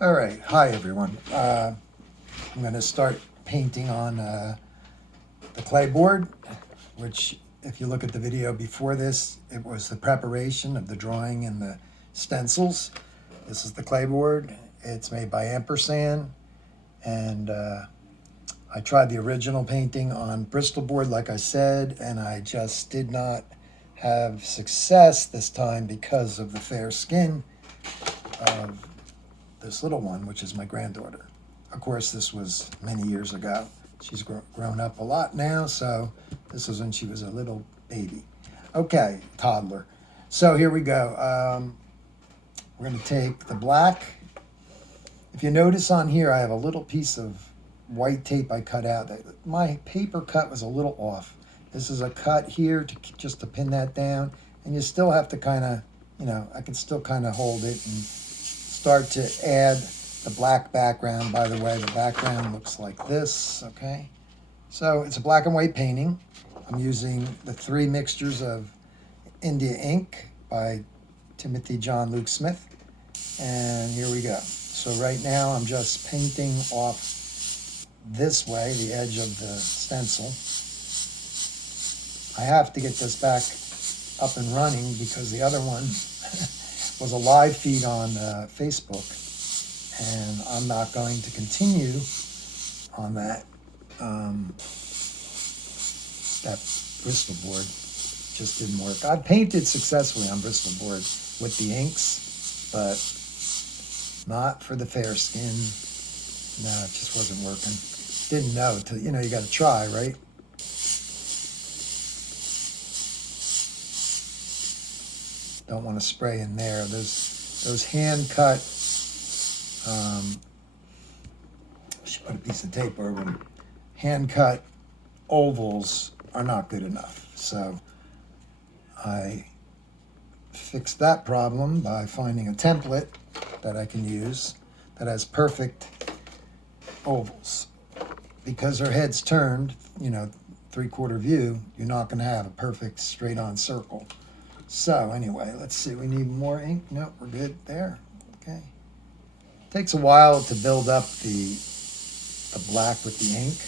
All right, hi everyone. I'm going to start painting on the Claybord, which if you look at the video before this, it was the preparation of the drawing and the stencils. This is the Claybord. It's made by Ampersand, and I tried the original painting on Bristol board, like I said, and I just did not have success this time because of the fair skin of this little one, which is my granddaughter. Of course, this was many years ago. She's grown up a lot now, so this was when she was a little baby. Okay, toddler. So here we go. We're going to take the black. If you notice on here, I have a little piece of white tape I cut out. My paper cut was a little off. This is a cut here just to pin that down, and you still have to kind of, I can still kind of hold it and start to add the black background. By the way, the background looks like this, okay? So it's a black and white painting. I'm using the 3 mixtures of India ink by Timothy John Luke Smith. And here we go. So right now I'm just painting off this way, the edge of the stencil. I have to get this back up and running because the other one was a live feed on Facebook, and I'm not going to continue on that. That Bristol board just didn't work. I painted successfully on Bristol board with the inks, but not for the fair skin. No, it just wasn't working. Didn't know till, you got to try, right? Don't want to spray in there. Those hand cut, I should put a piece of tape over them. Hand cut ovals are not good enough. So I fixed that problem by finding a template that I can use that has perfect ovals. Because her head's turned, 3/4 view, you're not going to have a perfect straight on circle. So anyway, let's see, we need more ink. No, we're good there. Okay. Takes a while to build up the black with the ink.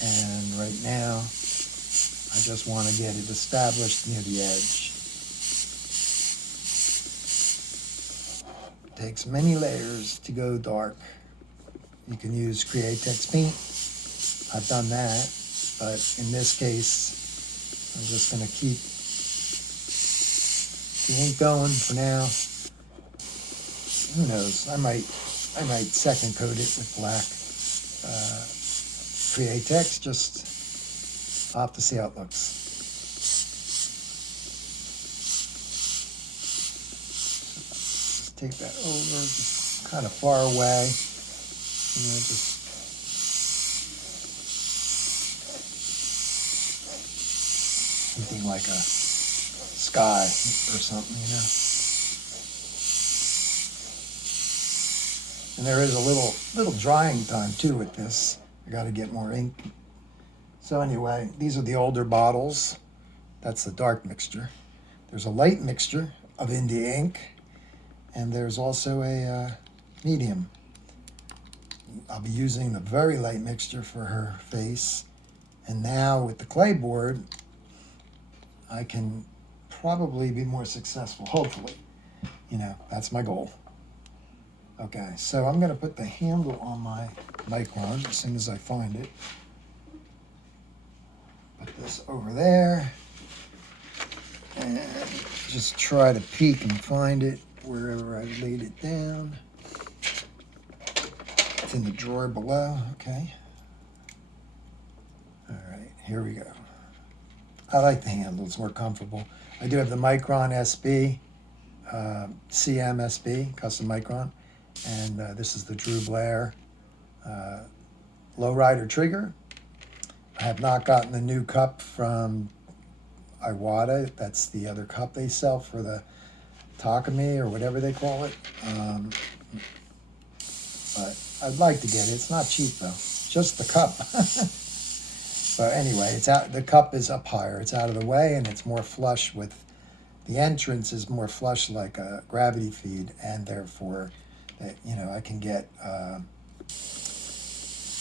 And right now, I just want to get it established near the edge. Takes many layers to go dark. You can use Createx paint. I've done that, but in this case, I'm just going to keep the ink going for now. Who knows? I might second coat it with black Createx. Just I'll have to see how it looks. Just take that over, just kind of far away. Just something like a sky or something, And there is a little drying time too with this. I got to get more ink. So anyway, these are the older bottles. That's the dark mixture. There's a light mixture of India ink, and there's also a medium. I'll be using the very light mixture for her face. And now with the Claybord, I can probably be more successful, hopefully. That's my goal. Okay, so I'm going to put the handle on my Micron as soon as I find it. Put this over there. And just try to peek and find it wherever I laid it down. It's in the drawer below, okay. All right, here we go. I like the handle, it's more comfortable. I do have the Micron SB, CM SB, custom Micron, and this is the Drew Blair Lowrider trigger. I have not gotten the new cup from Iwata. That's the other cup they sell for the Takumi or whatever they call it. But I'd like to get it. It's not cheap though, just the cup. But anyway, it's out. The cup is up higher. It's out of the way, and it's more flush with the entrance is more flush like a gravity feed, and therefore that, you know, I can get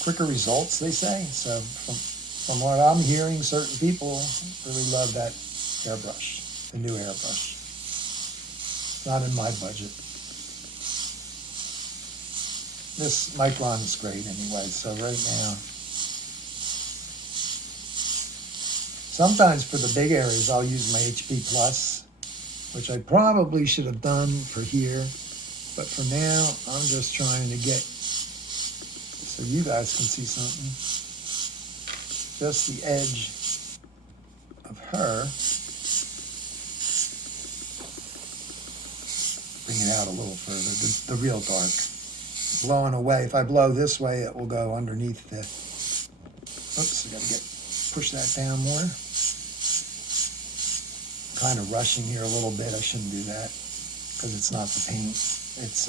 quicker results, they say. So from what I'm hearing, certain people really love that airbrush, the new airbrush. Not in my budget. This Micron is great anyway, so right now, sometimes for the big areas I'll use my HP Plus, which I probably should have done for here, but for now I'm just trying to get, so you guys can see something, just the edge of her. Bring it out a little further, the real dark. Blowing away. If I blow this way, it will go underneath the, oops, I gotta push that down more. Kind of rushing here a little bit. I shouldn't do that because it's not the paint, it's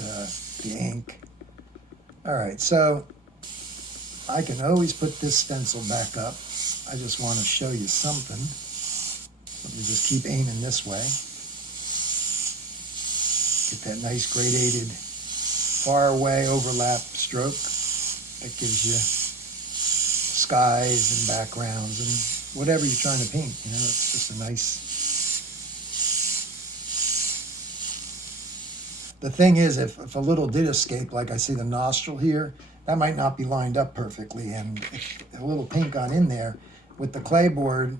the ink. All right, so I can always put this stencil back up. I just want to show you something. Let me just keep aiming this way. Get that nice gradated far away overlap stroke that gives you skies and backgrounds and whatever you're trying to paint, you know, it's just a nice. The thing is, if a little did escape, like I see the nostril here, that might not be lined up perfectly, and if a little paint got in there, with the Claybord,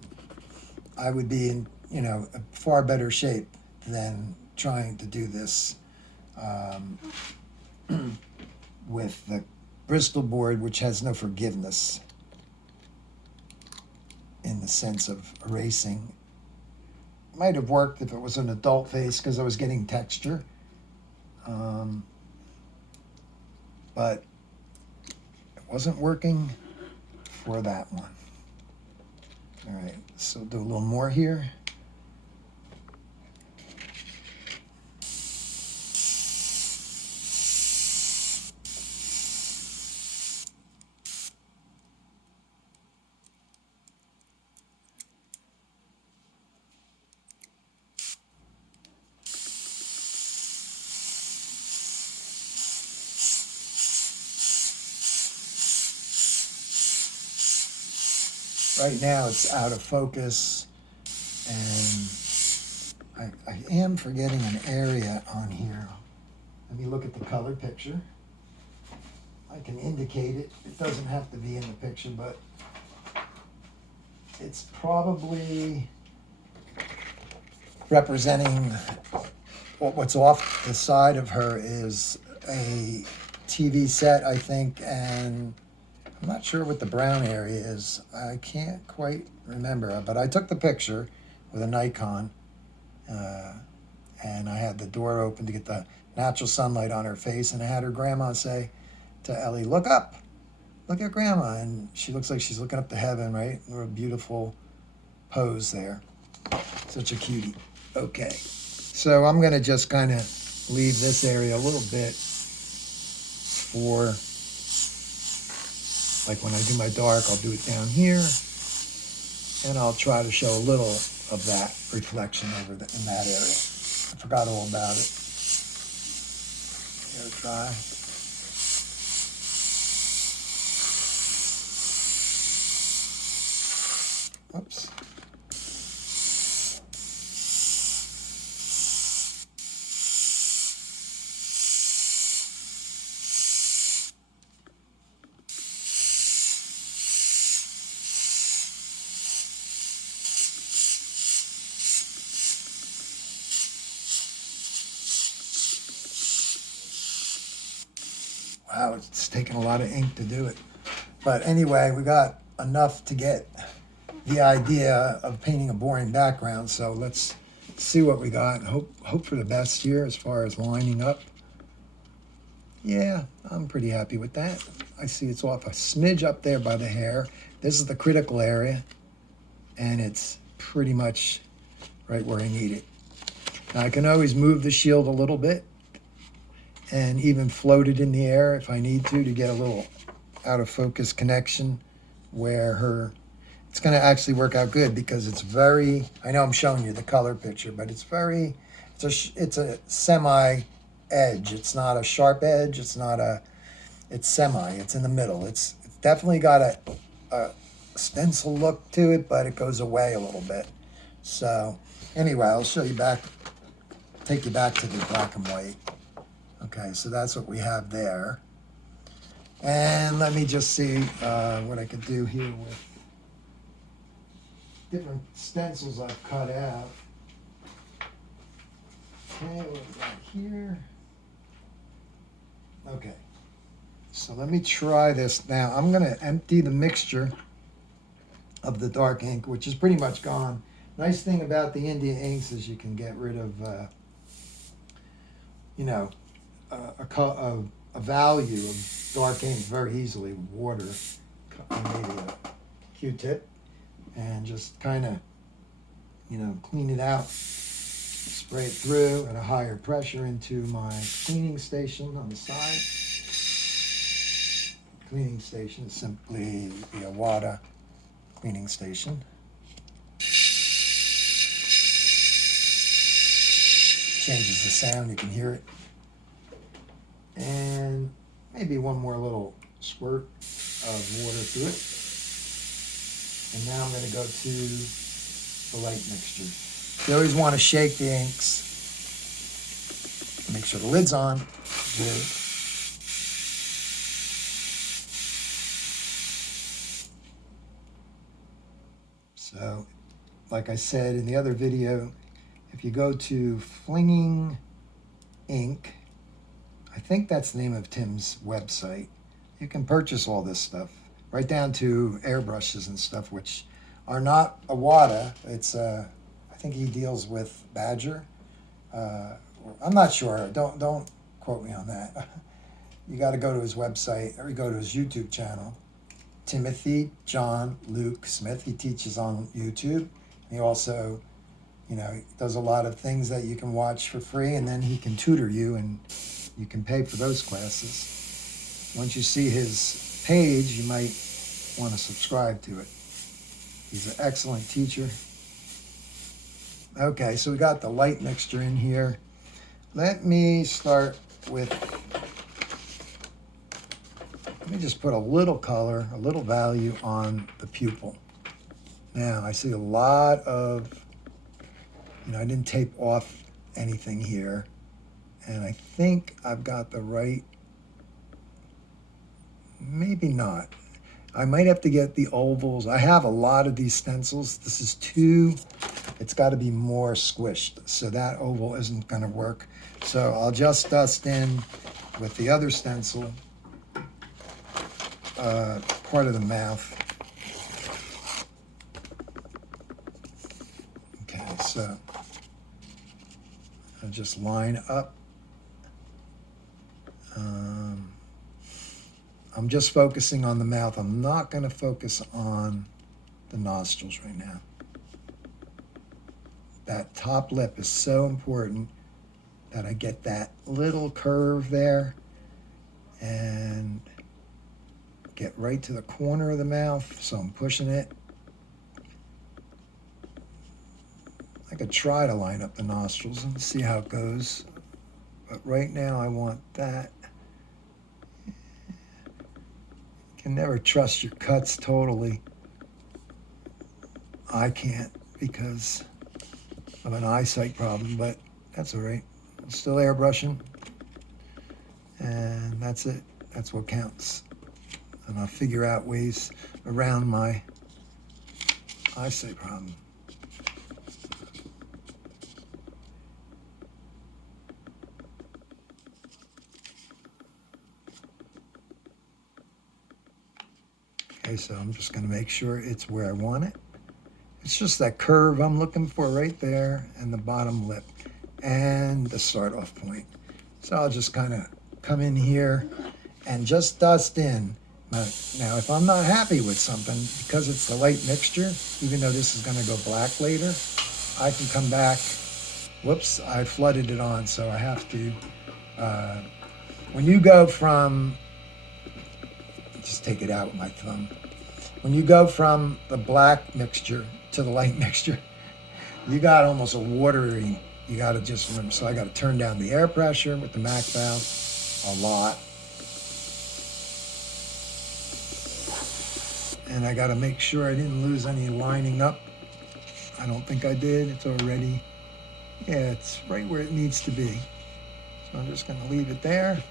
I would be in, you know, a far better shape than trying to do this with the Bristol board, which has no forgiveness in the sense of erasing. Might have worked if it was an adult face because I was getting texture, but it wasn't working for that one. All right, so do a little more here. Right now it's out of focus, and I am forgetting an area on here. Let me look at the color picture. I can indicate it. It doesn't have to be in the picture, but it's probably representing what's off the side of her is a TV set, I think, and I'm not sure what the brown area is. I can't quite remember, but I took the picture with a Nikon, and I had the door open to get the natural sunlight on her face, and I had her grandma say to Ellie, "Look up, look at grandma," and she looks like she's looking up to heaven, right? A beautiful pose there. Such a cutie. Okay, so I'm gonna just kind of leave this area a little bit for, like when I do my dark, I'll do it down here, and I'll try to show a little of that reflection over in that area. I forgot all about it. Air dry. Whoops. Wow, it's taken a lot of ink to do it. But anyway, we got enough to get the idea of painting a boring background. So let's see what we got. Hope for the best here as far as lining up. Yeah, I'm pretty happy with that. I see it's off a smidge up there by the hair. This is the critical area, and it's pretty much right where I need it. Now I can always move the shield a little bit and even float it in the air if I need to get a little out of focus connection where it's going to actually work out good because it's very, I know I'm showing you the color picture, but it's a semi edge. It's not a sharp edge. It's not a, it's semi. It's in the middle. It's definitely got a stencil look to it, but it goes away a little bit. So anyway, I'll show you back, take you back to the black and white. Okay, so that's what we have there. And let me just see what I could do here with different stencils I've cut out. Okay, what we got here? Okay, so let me try this now. I'm going to empty the mixture of the dark ink, which is pretty much gone. Nice thing about the India inks is you can get rid of, you know, a value of dark ink very easily with water, maybe a Q-tip, and just kind of, you know, clean it out, spray it through at a higher pressure into my cleaning station on the side. Cleaning station is simply the Awada cleaning station. Changes the sound, you can hear it. And maybe one more little squirt of water through it. And now I'm going to go to the light mixture. You always want to shake the inks. Make sure the lid's on. Good. So, like I said in the other video, if you go to Flinging Ink, I think that's the name of Tim's website, you can purchase all this stuff, right down to airbrushes and stuff, which are not Awada. It's, I think he deals with Badger. I'm not sure. Don't quote me on that. You got to go to his website, or you go to his YouTube channel. Timothy John Luke Smith. He teaches on YouTube. He also, you know, does a lot of things that you can watch for free, and then he can tutor you, and you can pay for those classes. Once you see his page, you might want to subscribe to it. He's an excellent teacher. Okay, so we got the light mixture in here. Let me start with, let me just put a little color, a little value on the pupil. Now, I see a lot of, you know, I didn't tape off anything here. And I think I've got the right, maybe not. I might have to get the ovals. I have a lot of these stencils. This is too, it's got to be more squished. So that oval isn't going to work. So I'll just dust in with the other stencil, part of the mouth. Okay, so I'll just line up. I'm just focusing on the mouth. I'm not going to focus on the nostrils right now. That top lip is so important that I get that little curve there and get right to the corner of the mouth. So I'm pushing it. I could try to line up the nostrils and see how it goes. But right now I want that. You can never trust your cuts totally. I can't because of an eyesight problem, but that's all right. I'm still airbrushing, and that's it. That's what counts. And I'll figure out ways around my eyesight problem. Okay, so I'm just going to make sure it's where I want it. It's just that curve I'm looking for right there, and the bottom lip, and the start off point. So I'll just kind of come in here and just dust in. Now, if I'm not happy with something, because it's the light mixture, even though this is going to go black later, I can come back. Whoops, I flooded it on, so I have to. When you go from, just take it out with my thumb. When you go from the black mixture to the light mixture, you got almost a watery you got to just remember, so I got to turn down the air pressure with the Mac valve a lot. And I got to make sure I didn't lose any lining up. I don't think I did. It's already, yeah, it's right where it needs to be. So I'm just going to leave it there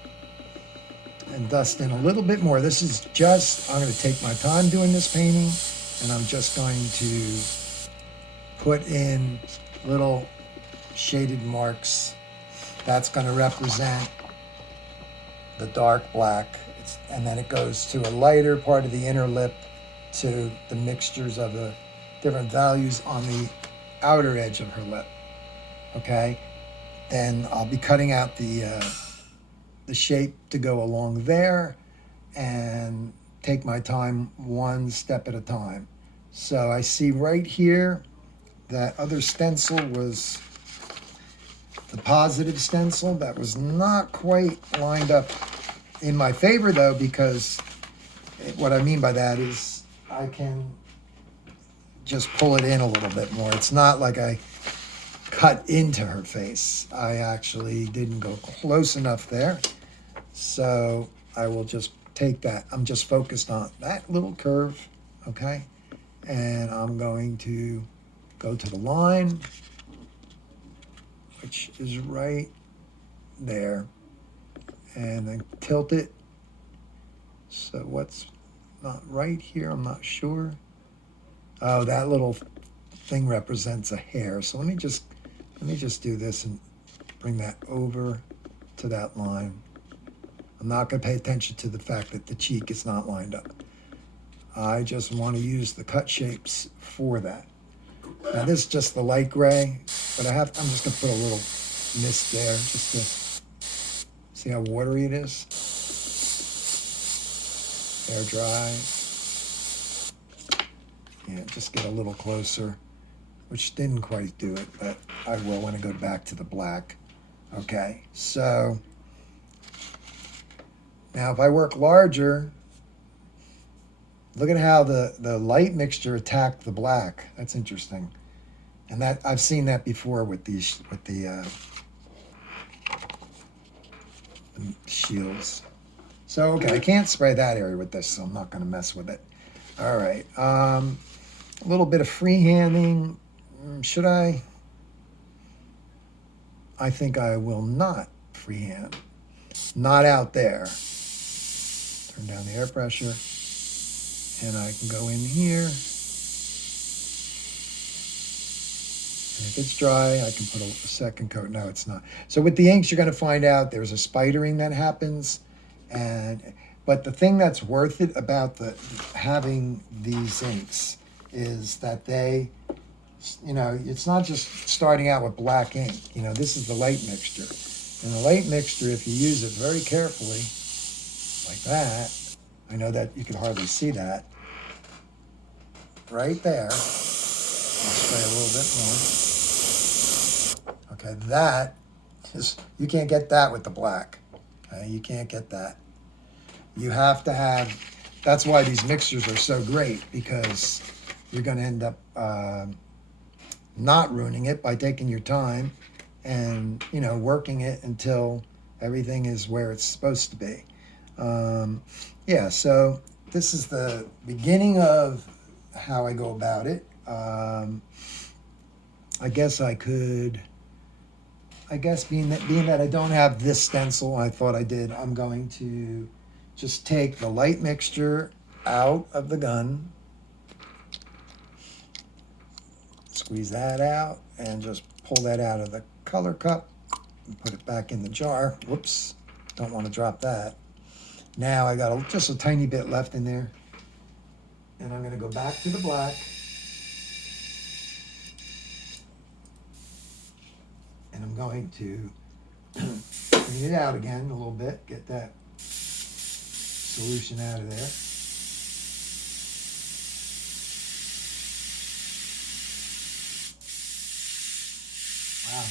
and dust in a little bit more. This is just, I'm going to take my time doing this painting, and I'm just going to put in little shaded marks. That's going to represent the dark black. And then it goes to a lighter part of the inner lip, to the mixtures of the different values on the outer edge of her lip. Okay, then I'll be cutting out the shape to go along there, and take my time one step at a time. So I see right here that other stencil was the positive stencil. That was not quite lined up in my favor though, because what I mean by that is I can just pull it in a little bit more. It's not like I cut into her face. I actually didn't go close enough there. So I will just take that. I'm just focused on that little curve, okay? And I'm going to go to the line, which is right there, and then tilt it. So what's not right here, I'm not sure. Oh, that little thing represents a hair. So let me just do this and bring that over to that line. I'm not going to pay attention to the fact that the cheek is not lined up. I just want to use the cut shapes for that. Now this is just the light gray, but I'm just going to put a little mist there just to see how watery it is. Air dry. Yeah, just get a little closer, which didn't quite do it, but I will when I go back to the black. Okay, so now if I work larger, look at how the light mixture attacked the black. That's interesting. And that I've seen that before with the shields. So, okay, I can't spray that area with this, so I'm not going to mess with it. All right. A little bit of freehanding. Should I? I think I will not freehand. Not out there. Turn down the air pressure. And I can go in here. And if it's dry, I can put a second coat. No, it's not. So with the inks, you're going to find out there's a spidering that happens. But the thing that's worth it about having these inks is that they, it's not just starting out with black ink. This is the light mixture. And the light mixture, if you use it very carefully, like that, I know that you can hardly see that, right there. I'll spray a little bit more. Okay, that is, you can't get that with the black. Okay, you can't get that. You have to have, that's why these mixtures are so great, because you're going to end up not ruining it by taking your time and, working it until everything is where it's supposed to be. Yeah, so this is the beginning of how I go about it. I guess being that I don't have this stencil, I thought I did, I'm going to just take the light mixture out of the gun, squeeze that out, and just pull that out of the color cup and put it back in the jar. Whoops, don't want to drop that. Now I got just a tiny bit left in there, and I'm going to go back to the black. And I'm going to bring it out again a little bit, get that solution out of there. Wow,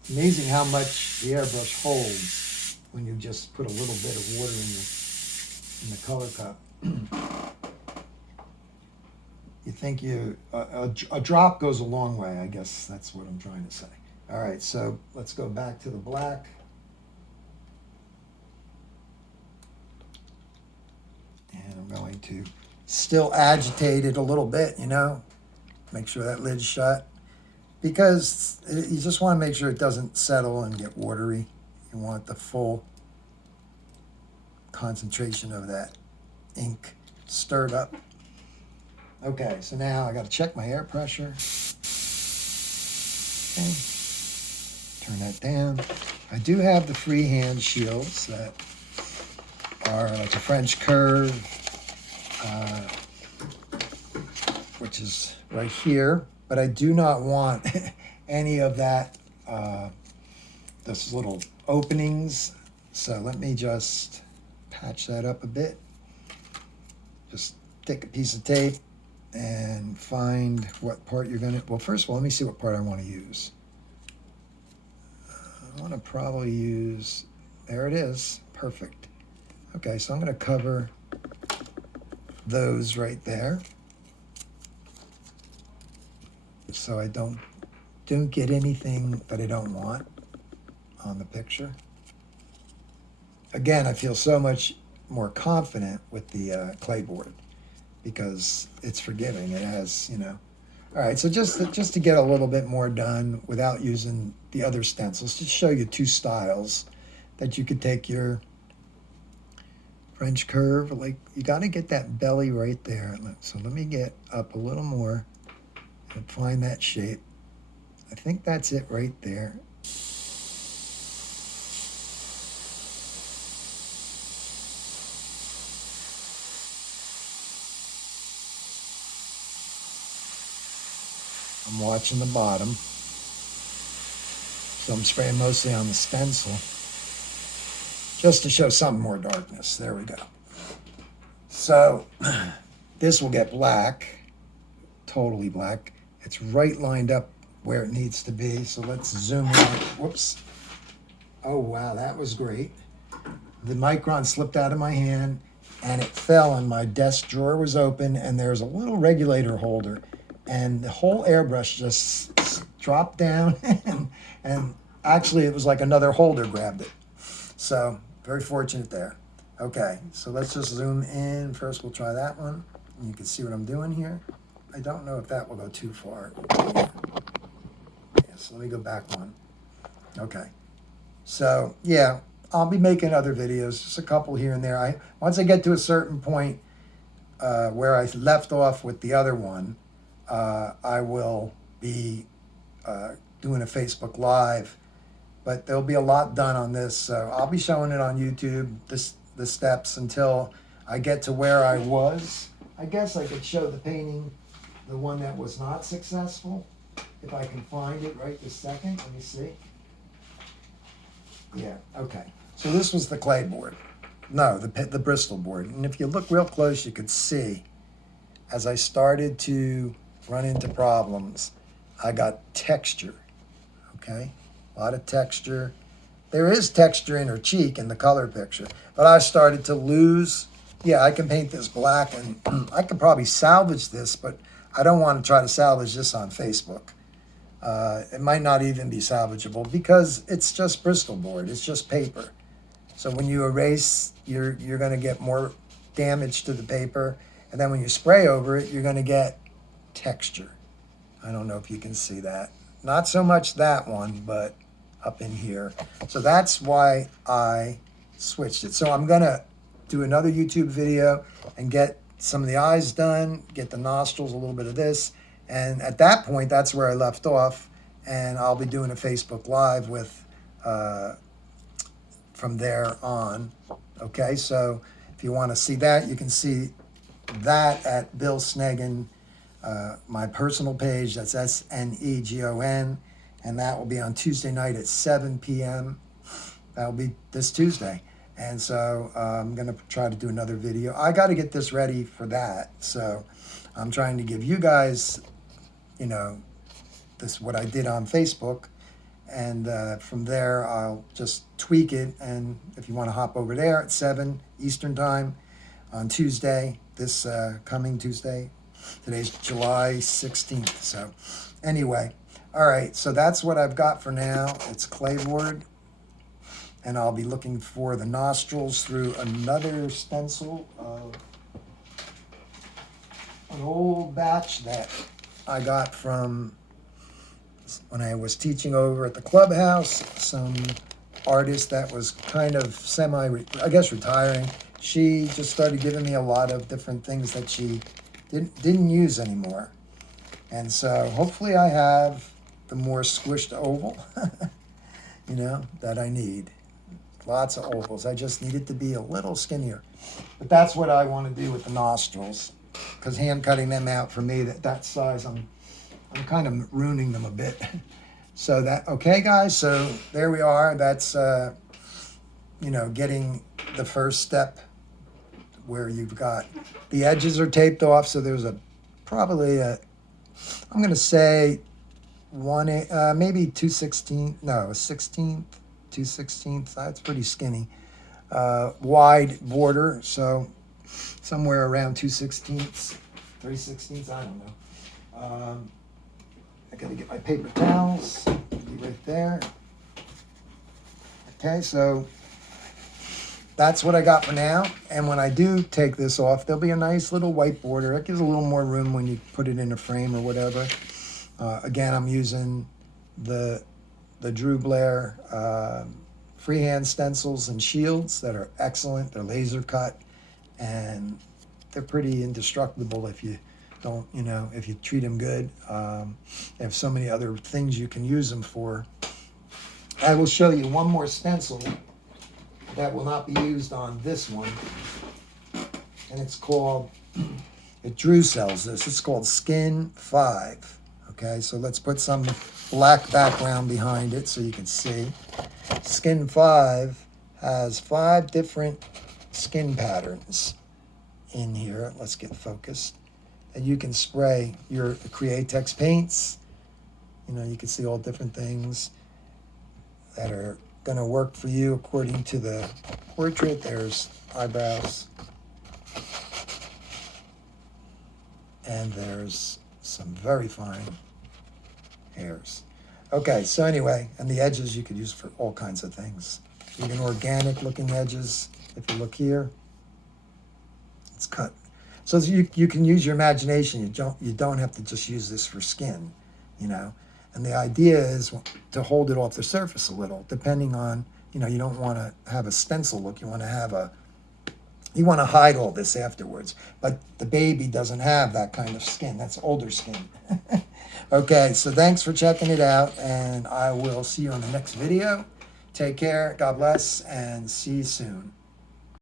it's amazing how much the airbrush holds when you just put a little bit of water in the color cup. You think a drop goes a long way, I guess that's what I'm trying to say. All right, so let's go back to the black. And I'm going to still agitate it a little bit, you know, make sure that lid's shut. Because you just want to make sure it doesn't settle and get watery. You want the full concentration of that ink stirred up. Okay, so now I got to check my air pressure. Okay, turn that down. I do have the freehand shields that are like a French curve, which is right here, but I do not want any of that, those little openings. So let me just patch that up a bit. Just take a piece of tape and find what part you're gonna, well, first of all, let me see what part I want to use. I want to probably use, there it is, perfect. Okay, so I'm going to cover those right there, so I don't get anything that I don't want on the picture. Again, I feel so much more confident with the Claybord because it's forgiving. It has, you know. All right, so just to get a little bit more done without using the other stencils, just show you two styles that you could take your French curve, like you got to get that belly right there. So let me get up a little more and find that shape. I think that's it right there. I'm watching the bottom. So I'm spraying mostly on the stencil just to show some more darkness. There we go. So this will get black, totally black. It's right lined up where it needs to be. So let's zoom in. Whoops. Oh, wow, that was great. The micron slipped out of my hand and it fell, and my desk drawer was open, and there's a little regulator holder, and the whole airbrush just dropped down and actually it was like another holder grabbed it. So very fortunate there. Okay, so let's just zoom in. First we'll try that one. You can see what I'm doing here. I don't know if that will go too far. Yeah, so let me go back one. Okay, so yeah, I'll be making other videos, just a couple here and there. Once I get to a certain point where I left off with the other one, I will be doing a Facebook Live, but there'll be a lot done on this. So I'll be showing it on YouTube, the steps until I get to where I was. I guess I could show the painting, the one that was not successful, if I can find it right this second. Let me see. Yeah, okay. So this was the Claybord. No, the Bristol board. And if you look real close, you could see as I started to run into problems, I got texture, okay? A lot of texture. There is texture in her cheek in the color picture, but I started to lose. Yeah, I can paint this black, and I could probably salvage this, but I don't want to try to salvage this on Facebook. It might not even be salvageable because it's just Bristol board. It's just paper. So when you erase, you're going to get more damage to the paper, and then when you spray over it, you're going to get texture. I don't know if you can see that. Not so much that one, but up in here. So that's why I switched it. So I'm going to do another YouTube video and get some of the eyes done, get the nostrils, a little bit of this. And at that point, that's where I left off. And I'll be doing a Facebook Live with from there on. Okay, so if you want to see that, you can see that at Bill Snegon, my personal page. That's SNEGON, and that will be on Tuesday night at 7 p.m. That will be this Tuesday. And so I'm going to try to do another video. I got to get this ready for that. So I'm trying to give you guys, you know, this what I did on Facebook. And from there, I'll just tweak it. And if you want to hop over there at 7 Eastern Time on Tuesday, this coming Tuesday. Today's July 16th. So anyway, All right, so that's what I've got for now. It's Claybord, and I'll be looking for the nostrils through another stencil of an old batch that I got from when I was teaching over at the clubhouse. Some artist that was kind of I guess retiring. She just started giving me a lot of different things that she didn't use anymore. And so hopefully I have the more squished oval, that I need. Lots of ovals. I just need it to be a little skinnier. But that's what I want to do with the nostrils, because hand cutting them out for me, that size, I'm kind of ruining them a bit. So okay guys, so there we are. That's, getting the first step where you've got, the edges are taped off. So there's probably I'm going to say maybe 2/16, no, a 16th, 2/16. That's pretty skinny. Wide border, so somewhere around 2/16, 3/16, I don't know. I gotta get my paper towels, be right there. Okay, so that's what I got for now. And when I do take this off, there'll be a nice little white border. It gives a little more room when you put it in a frame or whatever. Again, I'm using the Drew Blair freehand stencils and shields that are excellent. They're laser cut, and they're pretty indestructible if you don't, if you treat them good. They have so many other things you can use them for. I will show you one more stencil that will not be used on this one, and it's called, Drew sells this, it's called Skin 5. Okay, so let's put some black background behind it so you can see. Skin 5 has 5 different skin patterns in here. Let's get focused. And you can spray your Createx paints. You can see all different things that are going to work for you according to the portrait. There's eyebrows. And there's some very fine hairs. Okay, so anyway, and the edges you could use for all kinds of things. Even organic looking edges. If you look here, it's cut. So you can use your imagination. You don't have to just use this for skin, And the idea is to hold it off the surface a little, depending on, you don't want to have a stencil look. You want to hide all this afterwards. But the baby doesn't have that kind of skin. That's older skin. Okay, so thanks for checking it out, and I will see you on the next video. Take care, God bless, and see you soon.